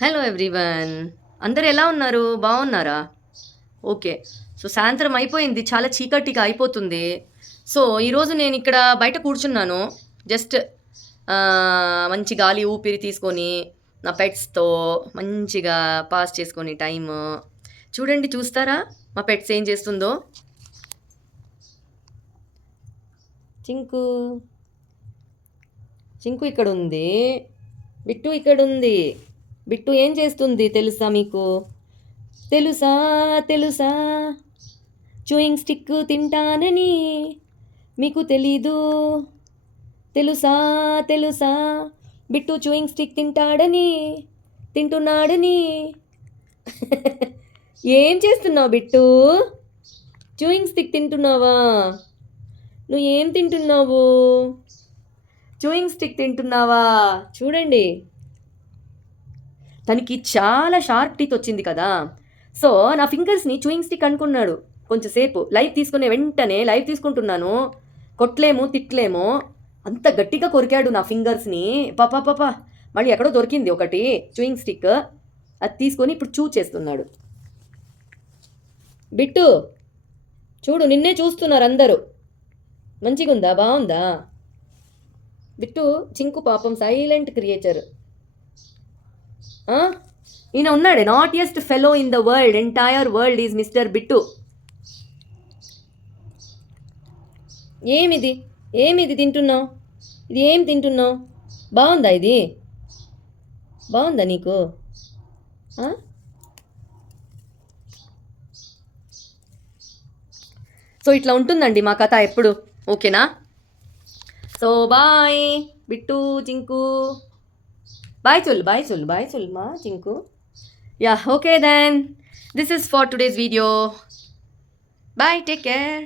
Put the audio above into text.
Hello everyone. అందరూ ఎలా ఉన్నారు? బాగున్నారా? ఓకే. సో, సాయంత్రం అయిపోయింది. చాలా చీకటిగా అయిపోతుంది. సో, ఈరోజు నేనిక్కడ బయట కూర్చున్నాను. జస్ట్ మంచి గాలి ఊపిరి తీసుకొని, నా పెట్స్‌తో మంచిగా పాస్ చేసుకొని టైము. చూడండి, చూస్తారా? మా పెట్స్ ఏం చేస్తుందో? చింకు, చింకు ఇక్కడుంది. బిట్టు ఇక్కడుంది. బిట్టు ఏం చేస్తుంది తెలుసా మీకు? తెలుసా? తెలుసా? చూయింగ్ స్టిక్ తింటానని మీకు తెలీదు. తెలుసా? తెలుసా? బిట్టు చూయింగ్ స్టిక్ తింటున్నాడని. ఏం చేస్తున్నావు బిట్టు? చూయింగ్ స్టిక్ తింటున్నావా? నువ్వు ఏం తింటున్నావు? చూయింగ్ స్టిక్ తింటున్నావా? చూడండి, తనకి చాలా షార్ప్ టీత్ వచ్చింది కదా. సో నా ఫింగర్స్ని చూయింగ్ స్టిక్ అనుకున్నాడు. కొంచెంసేపు లైవ్ తీసుకునే వెంటనే లైవ్ తీసుకుంటున్నాను, కొట్లేము తిట్లేము, అంత గట్టిగా కొరికాడు నా ఫింగర్స్ని. పాపా పాపా, మళ్ళీ ఎక్కడో దొరికింది ఒకటి చూయింగ్ స్టిక్, అది తీసుకొని ఇప్పుడు చూ చేస్తున్నాడు. బిట్టు చూడు, నిన్నే చూస్తున్నారు అందరూ. మంచిగా ఉందా? బాగుందా? బిట్టు చింకు పాపం సైలెంట్ క్రియేచర్. ఈయన ఉన్నాడే, naughtiest fellow in the world, entire world is Mister Bittu. ఏమిది? ఏమిది తింటున్నావు? ఇది ఏం తింటున్నావు? బాగుందా ఇది? బాగుందా నీకు? సో ఇట్లా ఉంటుందండి మా కథ ఎప్పుడు. ఓకేనా? So bye Bittu, Chinku. Bye Chol, bye Chol, bye Chol మా Chinku. Yeah, okay then. This is for today's video. Bye, take care.